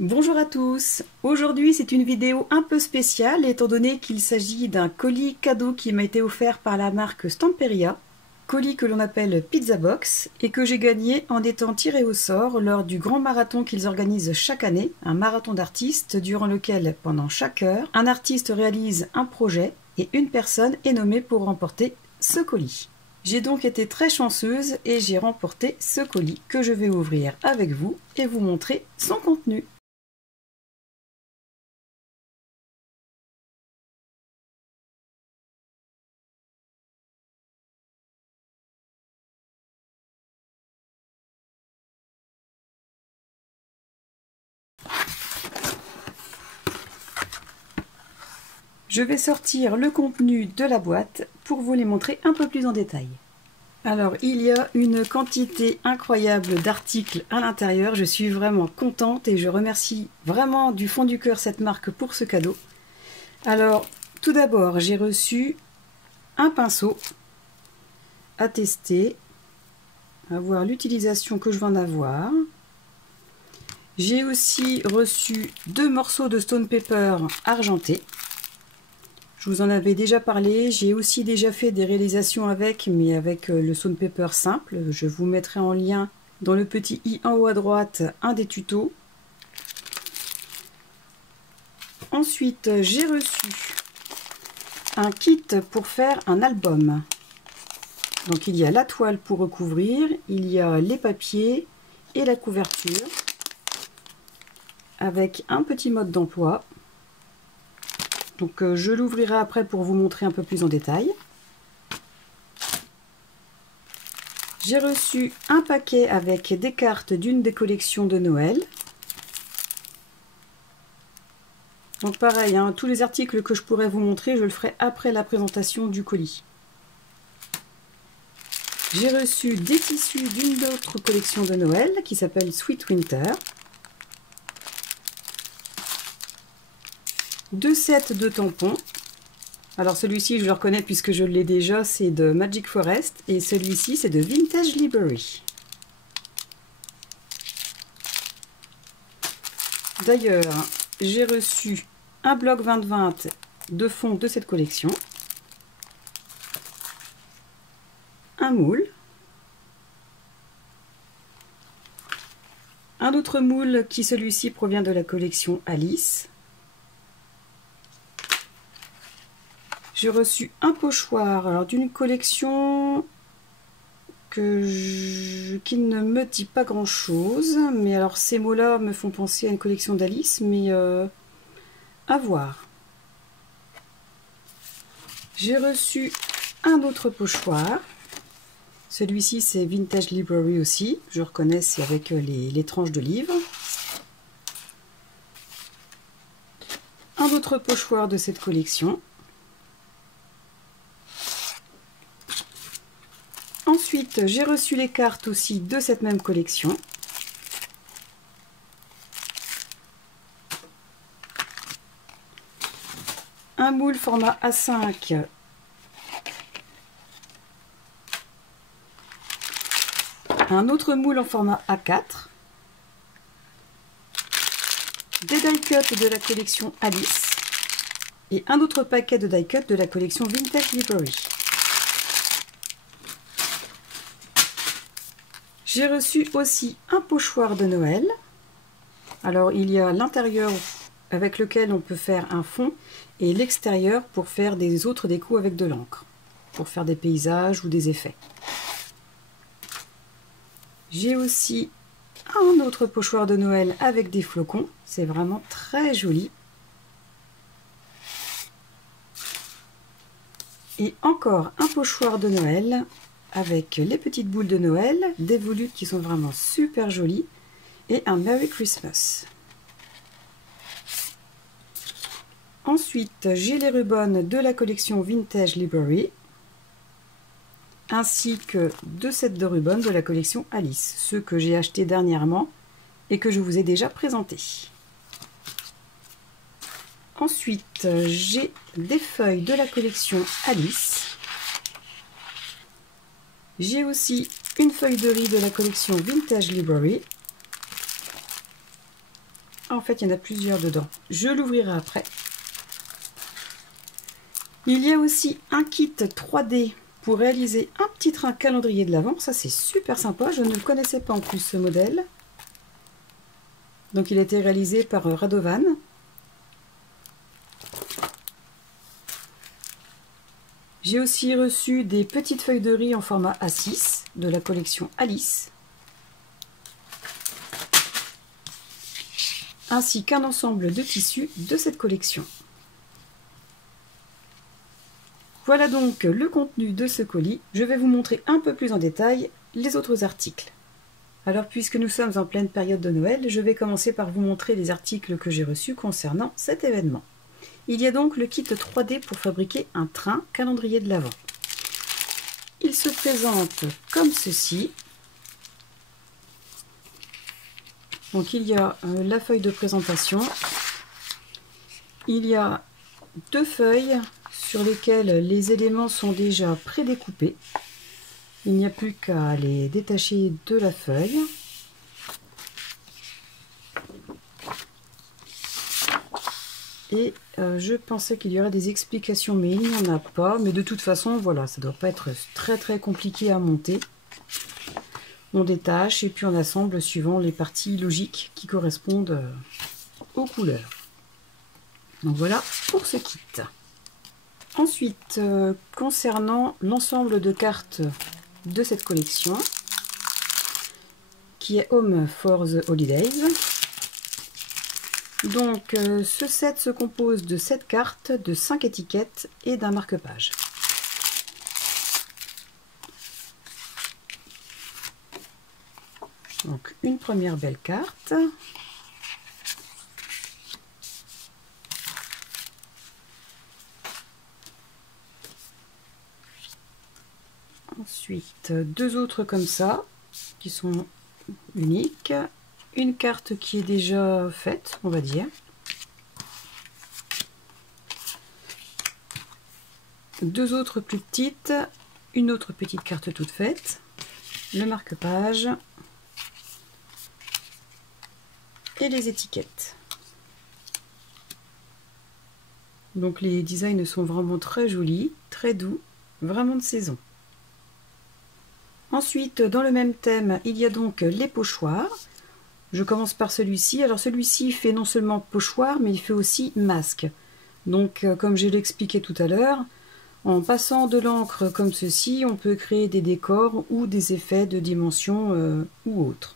Bonjour à tous, aujourd'hui c'est une vidéo un peu spéciale étant donné qu'il s'agit d'un colis cadeau qui m'a été offert par la marque Stamperia, colis que l'on appelle Pizza Box et que j'ai gagné en étant tiré au sort lors du grand marathon qu'ils organisent chaque année, un marathon d'artistes durant lequel pendant chaque heure, un artiste réalise un projet et une personne est nommée pour remporter ce colis. J'ai donc été très chanceuse et j'ai remporté ce colis que je vais ouvrir avec vous et vous montrer son contenu. Je vais sortir le contenu de la boîte pour vous les montrer un peu plus en détail. Alors, il y a une quantité incroyable d'articles à l'intérieur. Je suis vraiment contente et je remercie vraiment du fond du cœur cette marque pour ce cadeau. Alors, tout d'abord, j'ai reçu un pinceau à tester, à voir l'utilisation que je vais en avoir. J'ai aussi reçu 2 morceaux de stone paper argenté. Je vous en avais déjà parlé, j'ai aussi déjà fait des réalisations avec, mais avec le stone paper simple. Je vous mettrai en lien dans le petit i en haut à droite un des tutos. Ensuite, j'ai reçu un kit pour faire un album. Donc il y a la toile pour recouvrir, il y a les papiers et la couverture avec un petit mode d'emploi. Donc je l'ouvrirai après pour vous montrer un peu plus en détail. J'ai reçu un paquet avec des cartes d'une des collections de Noël. Donc pareil, hein, tous les articles que je pourrais vous montrer, je le ferai après la présentation du colis. J'ai reçu des tissus d'une autre collection de Noël qui s'appelle Sweet Winter. 2 sets de tampons. Alors celui-ci je le reconnais puisque je l'ai déjà, c'est de Magic Forest et celui-ci c'est de Vintage Library. D'ailleurs, j'ai reçu un bloc 20-20 de fond de cette collection, un moule, un autre moule qui celui-ci provient de la collection Alice. J'ai reçu un pochoir alors d'une collection qui ne me dit pas grand chose, mais alors ces mots-là me font penser à une collection d'Alice, mais à voir. J'ai reçu un autre pochoir. Celui-ci c'est Vintage Library aussi, je reconnais, c'est avec les tranches de livres. Un autre pochoir de cette collection. Ensuite, j'ai reçu les cartes aussi de cette même collection. Un moule format A5. Un autre moule en format A4. Des die cuts de la collection Alice. Et un autre paquet de die cuts de la collection Vintage Library. J'ai reçu aussi un pochoir de Noël. Alors il y a l'intérieur avec lequel on peut faire un fond et l'extérieur pour faire des autres décos avec de l'encre, pour faire des paysages ou des effets. J'ai aussi un autre pochoir de Noël avec des flocons, c'est vraiment très joli. Et encore un pochoir de Noël avec les petites boules de Noël, des volutes qui sont vraiment super jolies et un Merry Christmas. Ensuite, j'ai les rubans de la collection Vintage Library ainsi que 2 sets de rubans de la collection Alice, ceux que j'ai achetés dernièrement et que je vous ai déjà présentés. Ensuite, j'ai des feuilles de la collection Alice. J'ai aussi une feuille de riz de la collection Vintage Library. En fait, il y en a plusieurs dedans. Je l'ouvrirai après. Il y a aussi un kit 3D pour réaliser un petit train calendrier de l'Avent. Ça, c'est super sympa. Je ne le connaissais pas en plus, ce modèle. Donc, il a été réalisé par Radovan. J'ai aussi reçu des petites feuilles de riz en format A6 de la collection Alice, ainsi qu'un ensemble de tissus de cette collection. Voilà donc le contenu de ce colis. Je vais vous montrer un peu plus en détail les autres articles. Alors, puisque nous sommes en pleine période de Noël, je vais commencer par vous montrer les articles que j'ai reçus concernant cet événement. Il y a donc le kit 3D pour fabriquer un train calendrier de l'Avent. Il se présente comme ceci. Donc il y a la feuille de présentation. Il y a deux feuilles sur lesquelles les éléments sont déjà prédécoupés. Il n'y a plus qu'à les détacher de la feuille. Et je pensais qu'il y aurait des explications, mais il n'y en a pas. Mais de toute façon, voilà, ça ne doit pas être très compliqué à monter. On détache et puis on assemble suivant les parties logiques qui correspondent aux couleurs. Donc voilà pour ce kit. Ensuite, concernant l'ensemble de cartes de cette collection, qui est Home for the Holidays. Donc ce set se compose de 7 cartes, de 5 étiquettes et d'un marque-page. Donc une première belle carte. Ensuite deux autres comme ça, qui sont uniques. Une carte qui est déjà faite, on va dire. Deux autres plus petites, une autre petite carte toute faite, le marque-page et les étiquettes. Donc les designs sont vraiment très jolis, très doux, vraiment de saison. Ensuite, dans le même thème, il y a donc les pochoirs. Je commence par celui-ci. Alors celui-ci fait non seulement pochoir, mais il fait aussi masque. Donc comme je l'ai expliqué tout à l'heure, en passant de l'encre comme ceci, on peut créer des décors ou des effets de dimension ou autres.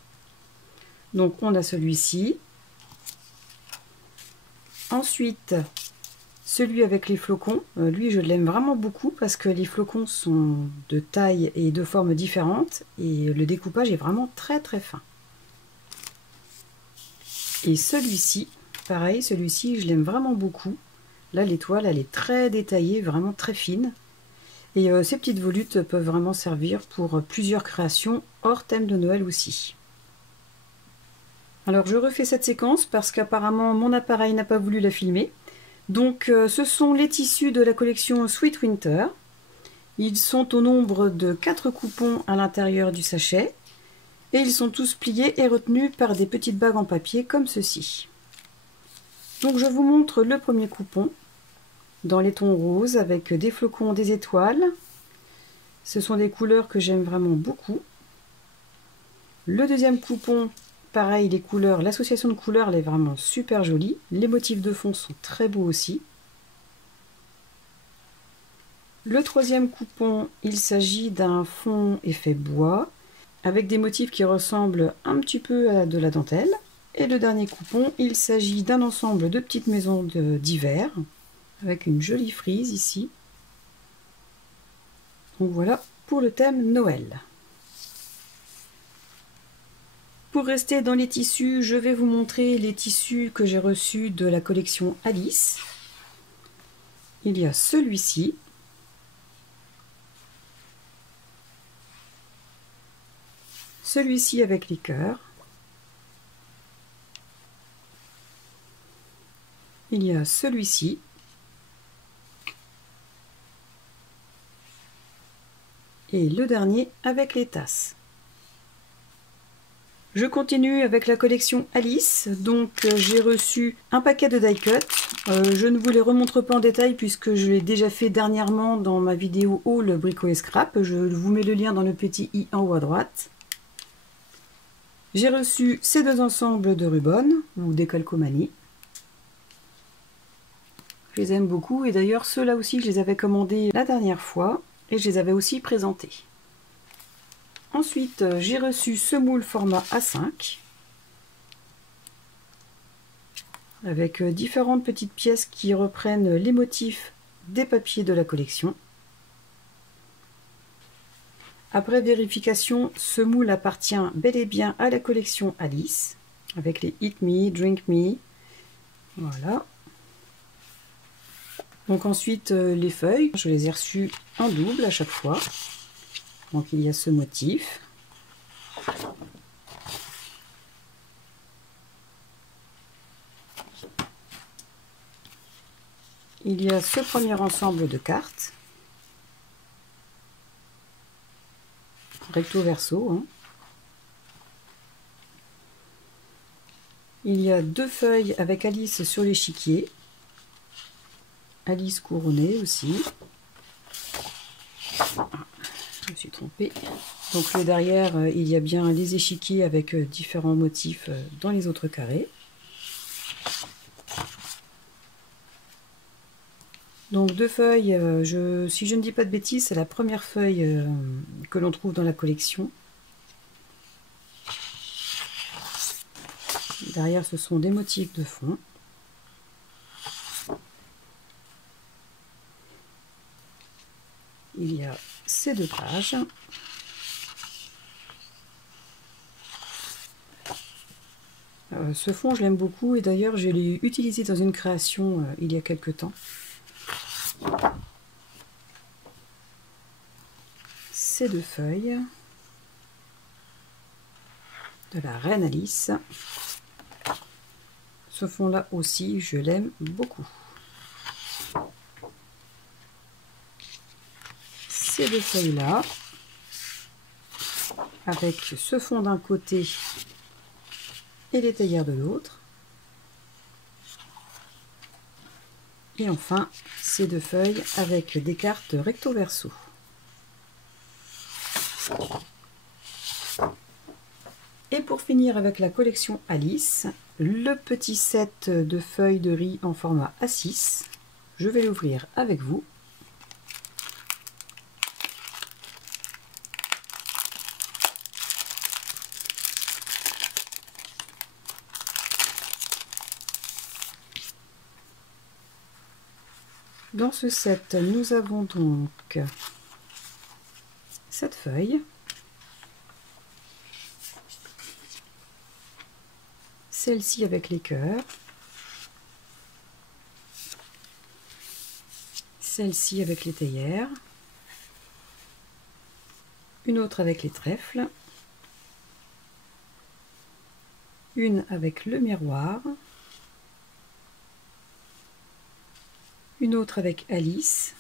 Donc on a celui-ci. Ensuite, celui avec les flocons. Lui, je l'aime vraiment beaucoup parce que les flocons sont de taille et de forme différentes et le découpage est vraiment très fin. Et celui-ci, pareil, celui-ci, je l'aime vraiment beaucoup. Là, l'étoile, elle est très détaillée, vraiment très fine. Et ces petites volutes peuvent vraiment servir pour plusieurs créations hors thème de Noël aussi. Alors, je refais cette séquence parce qu'apparemment, mon appareil n'a pas voulu la filmer. Donc, ce sont les tissus de la collection Sweet Winter. Ils sont au nombre de 4 coupons à l'intérieur du sachet. Et ils sont tous pliés et retenus par des petites bagues en papier comme ceci. Donc je vous montre le premier coupon dans les tons roses avec des flocons, des étoiles. Ce sont des couleurs que j'aime vraiment beaucoup. Le deuxième coupon, pareil, les couleurs, l'association de couleurs elle est vraiment super jolie. Les motifs de fond sont très beaux aussi. Le troisième coupon, il s'agit d'un fond effet bois, avec des motifs qui ressemblent un petit peu à de la dentelle. Et le dernier coupon, il s'agit d'un ensemble de petites maisons d'hiver, avec une jolie frise ici. Donc voilà pour le thème Noël. Pour rester dans les tissus, je vais vous montrer les tissus que j'ai reçus de la collection Alice. Il y a celui-ci. Celui-ci avec les cœurs. Il y a celui-ci. Et le dernier avec les tasses. Je continue avec la collection Alice. Donc j'ai reçu un paquet de die cut. Je ne vous les remontre pas en détail puisque je l'ai déjà fait dernièrement dans ma vidéo haul Brico et Scrap. Je vous mets le lien dans le petit i en haut à droite. J'ai reçu ces deux ensembles de Rubon ou décalcomanie. Je les aime beaucoup et d'ailleurs ceux-là aussi je les avais commandés la dernière fois et je les avais aussi présentés. Ensuite j'ai reçu ce moule format A5 avec différentes petites pièces qui reprennent les motifs des papiers de la collection. Après vérification, ce moule appartient bel et bien à la collection Alice, avec les Eat Me, Drink Me. Voilà. Donc ensuite, les feuilles, je les ai reçues en double à chaque fois. Donc il y a ce motif. Il y a ce premier ensemble de cartes. Recto verso. Hein. Il y a deux feuilles avec Alice sur l'échiquier. Alice couronnée aussi. Ah, je me suis trompée. Donc le derrière, il y a bien les échiquiers avec différents motifs dans les autres carrés. Donc deux feuilles, si je ne dis pas de bêtises, c'est la première feuille que l'on trouve dans la collection. Derrière, ce sont des motifs de fond. Il y a ces deux pages. Ce fond, je l'aime beaucoup et d'ailleurs, je l'ai utilisé dans une création il y a quelque temps. Ces deux feuilles de la Reine Alice. Ce fond-là aussi, je l'aime beaucoup. Ces deux feuilles-là, avec ce fond d'un côté et les théières de l'autre. Et enfin, ces deux feuilles avec des cartes recto verso. Et pour finir avec la collection Alice, le petit set de feuilles de riz en format A6. Je vais l'ouvrir avec vous. Dans ce set, nous avons donc cette feuille, celle-ci avec les cœurs, celle-ci avec les théières, une autre avec les trèfles, une avec le miroir, une autre avec Alice,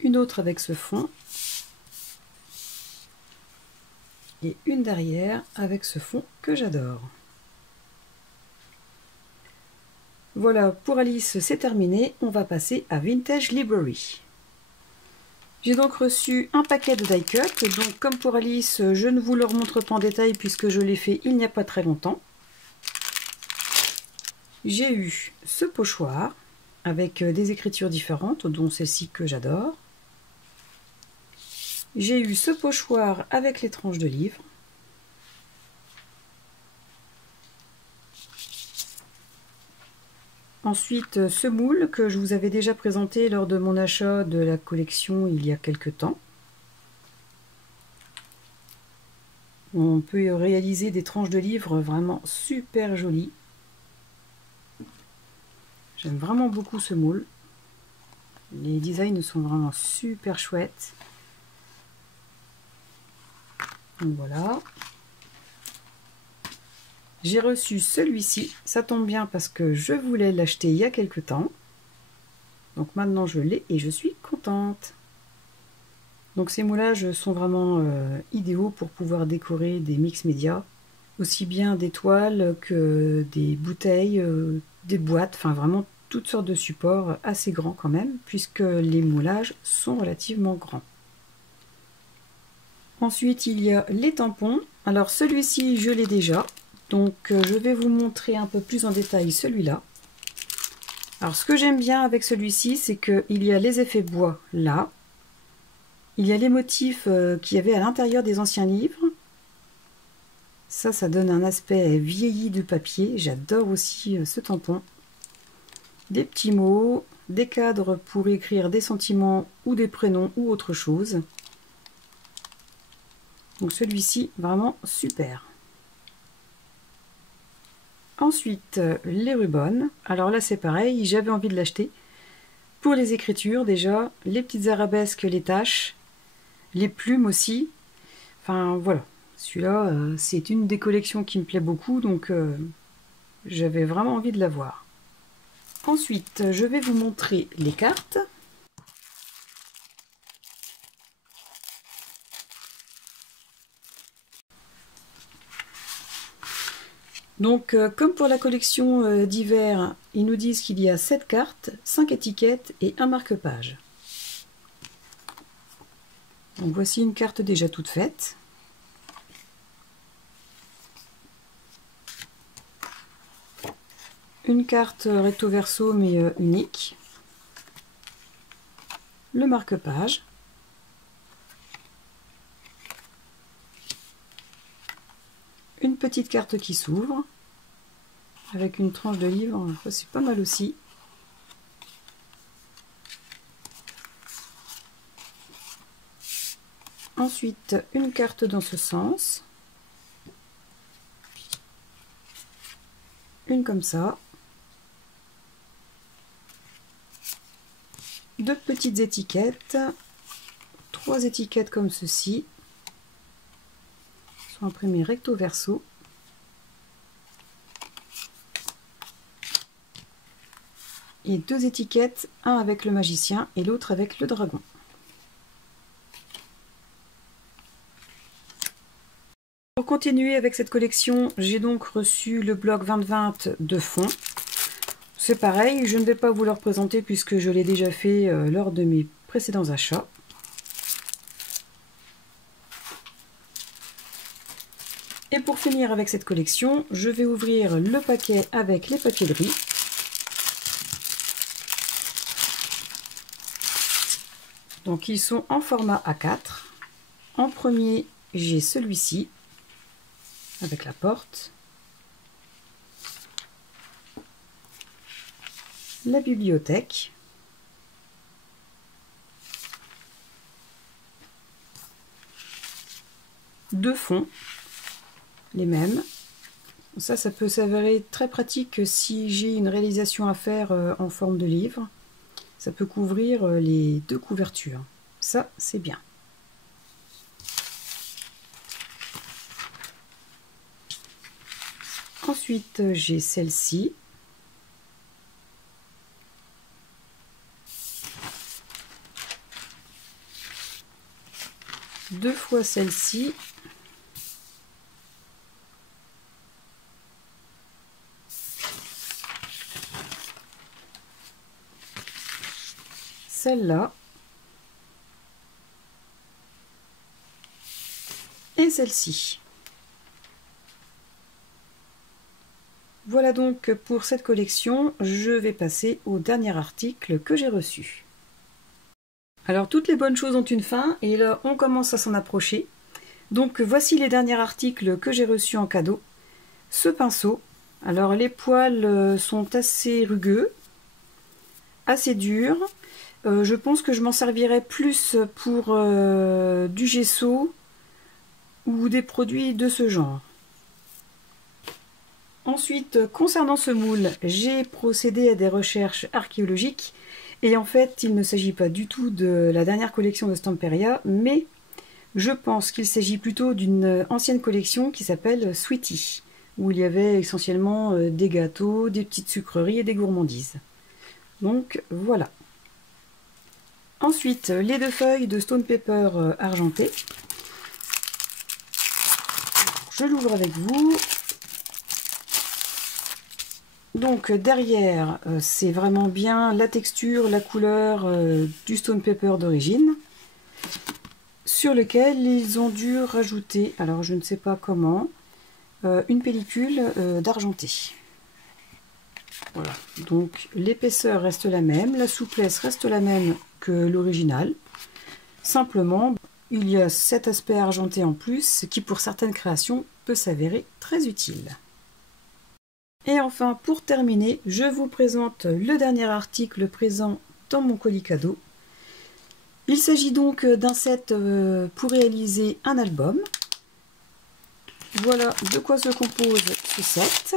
une autre avec ce fond, et une derrière avec ce fond que j'adore. Voilà, pour Alice c'est terminé, on va passer à Vintage Library. J'ai donc reçu un paquet de die cut, donc comme pour Alice, je ne vous le remontre pas en détail puisque je l'ai fait il n'y a pas très longtemps. J'ai eu ce pochoir avec des écritures différentes, dont celle-ci que j'adore. J'ai eu ce pochoir avec les tranches de livres. Ensuite, ce moule que je vous avais déjà présenté lors de mon achat de la collection il y a quelque temps. On peut réaliser des tranches de livres vraiment super jolies. J'aime vraiment beaucoup ce moule. Les designs sont vraiment super chouettes. Donc voilà. J'ai reçu celui-ci. Ça tombe bien parce que je voulais l'acheter il y a quelque temps. Donc maintenant je l'ai et je suis contente. Donc ces moulages sont vraiment idéaux pour pouvoir décorer des mix médias, aussi bien des toiles que des bouteilles, des boîtes, enfin vraiment toutes sortes de supports assez grands quand même, puisque les moulages sont relativement grands. Ensuite, il y a les tampons. Alors celui-ci, je l'ai déjà, donc je vais vous montrer un peu plus en détail celui-là. Alors ce que j'aime bien avec celui-ci, c'est qu'il y a les effets bois là. Il y a les motifs qu'il y avait à l'intérieur des anciens livres. Ça donne un aspect vieilli du papier. J'adore aussi ce tampon. Des petits mots, des cadres pour écrire des sentiments ou des prénoms ou autre chose. Donc celui-ci, vraiment super. Ensuite, les rubans. Alors là, c'est pareil, j'avais envie de l'acheter. Pour les écritures, déjà, les petites arabesques, les taches, les plumes aussi. Enfin, voilà. Celui-là, c'est une des collections qui me plaît beaucoup, donc j'avais vraiment envie de l'avoir. Ensuite, je vais vous montrer les cartes. Donc, comme pour la collection d'hiver, ils nous disent qu'il y a 7 cartes, 5 étiquettes et un marque-page. Donc voici une carte déjà toute faite. Une carte recto verso mais unique. Le marque-page. Une petite carte qui s'ouvre avec une tranche de livre, c'est pas mal aussi. Ensuite, une carte dans ce sens. Une comme ça. Deux petites étiquettes. 3 étiquettes comme ceci. Sont imprimées recto verso. Et 2 étiquettes, un avec le magicien et l'autre avec le dragon. Pour continuer avec cette collection, j'ai donc reçu le bloc 2020 de fond. C'est pareil, je ne vais pas vous le représenter puisque je l'ai déjà fait lors de mes précédents achats. Et pour finir avec cette collection, je vais ouvrir le paquet avec les papiers de riz. Donc ils sont en format A4. En premier, j'ai celui-ci avec la porte. La bibliothèque. Deux fonds, les mêmes. Ça peut s'avérer très pratique si j'ai une réalisation à faire en forme de livre. Ça peut couvrir les 2 couvertures. Ça, c'est bien. Ensuite, j'ai celle-ci. Deux fois celle-ci. Celle-là. Et celle-ci. Voilà donc pour cette collection. Je vais passer au dernier article que j'ai reçu. Alors toutes les bonnes choses ont une fin et là on commence à s'en approcher. Donc voici les derniers articles que j'ai reçus en cadeau. Ce pinceau, alors les poils sont assez rugueux, assez durs. Je pense que je m'en servirai plus pour du gesso ou des produits de ce genre. Ensuite, concernant ce moule, j'ai procédé à des recherches archéologiques et en fait, il ne s'agit pas du tout de la dernière collection de Stamperia, mais je pense qu'il s'agit plutôt d'une ancienne collection qui s'appelle Sweetie, où il y avait essentiellement des gâteaux, des petites sucreries et des gourmandises. Donc voilà. Ensuite, les 2 feuilles de Stone Paper argenté. Je l'ouvre avec vous. Donc derrière, c'est vraiment bien la texture, la couleur du Stone Paper d'origine, sur lequel ils ont dû rajouter, alors je ne sais pas comment, une pellicule d'argenté. Voilà, donc l'épaisseur reste la même, la souplesse reste la même que l'original. Simplement, il y a cet aspect argenté en plus qui pour certaines créations peut s'avérer très utile. Et enfin, pour terminer, je vous présente le dernier article présent dans mon colis cadeau. Il s'agit donc d'un set pour réaliser un album. Voilà de quoi se compose ce set.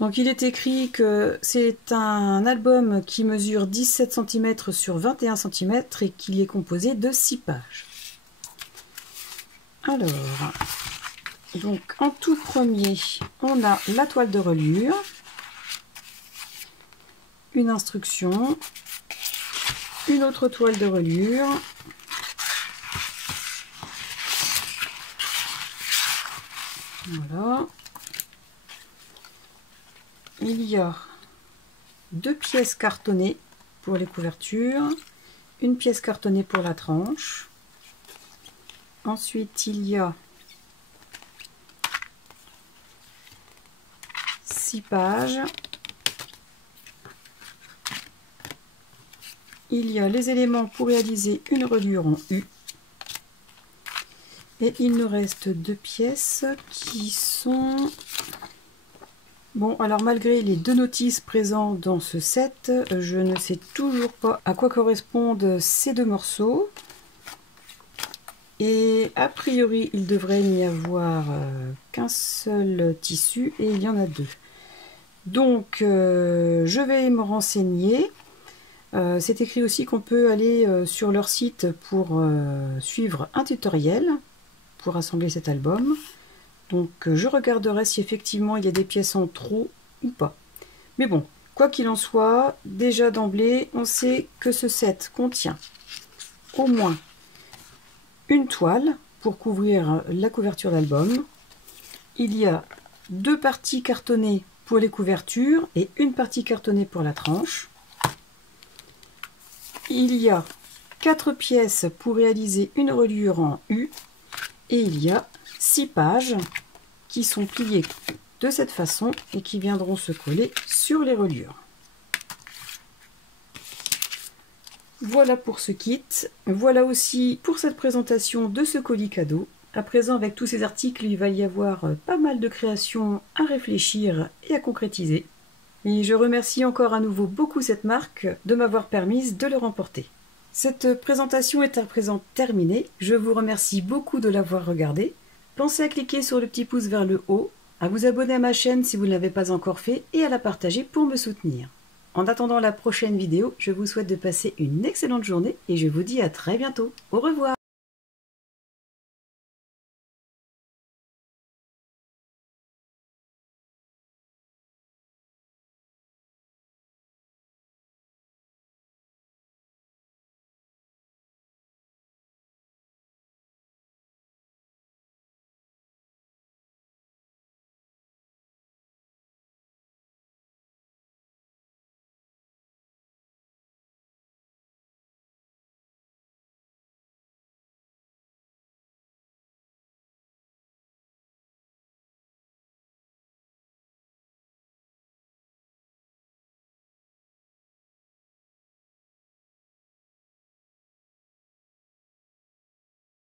Donc il est écrit que c'est un album qui mesure 17 cm sur 21 cm et qu'il est composé de 6 pages. Alors, donc en tout premier, on a la toile de reliure, une instruction, une autre toile de reliure, voilà. Il y a 2 pièces cartonnées pour les couvertures, une pièce cartonnée pour la tranche. Ensuite, il y a 6 pages. Il y a les éléments pour réaliser une reliure en U. Et il nous reste 2 pièces qui sont... Bon, alors malgré les 2 notices présents dans ce set, je ne sais toujours pas à quoi correspondent ces 2 morceaux. Et a priori, il devrait n'y avoir qu'un seul tissu et il y en a 2. Donc, je vais me renseigner. C'est écrit aussi qu'on peut aller sur leur site pour suivre un tutoriel pour assembler cet album. Donc, je regarderai si effectivement il y a des pièces en trop ou pas. Mais bon, quoi qu'il en soit, déjà d'emblée, on sait que ce set contient au moins une toile pour couvrir la couverture d'album. Il y a 2 parties cartonnées pour les couvertures et une partie cartonnée pour la tranche. Il y a 4 pièces pour réaliser une reliure en U et il y a 6 pages qui sont pliées de cette façon et qui viendront se coller sur les reliures. Voilà pour ce kit, voilà aussi pour cette présentation de ce colis cadeau. À présent, avec tous ces articles, il va y avoir pas mal de créations à réfléchir et à concrétiser. Et je remercie encore à nouveau beaucoup cette marque de m'avoir permis de le remporter. Cette présentation est à présent terminée, je vous remercie beaucoup de l'avoir regardée. Pensez à cliquer sur le petit pouce vers le haut, à vous abonner à ma chaîne si vous ne l'avez pas encore fait et à la partager pour me soutenir. En attendant la prochaine vidéo, je vous souhaite de passer une excellente journée et je vous dis à très bientôt. Au revoir!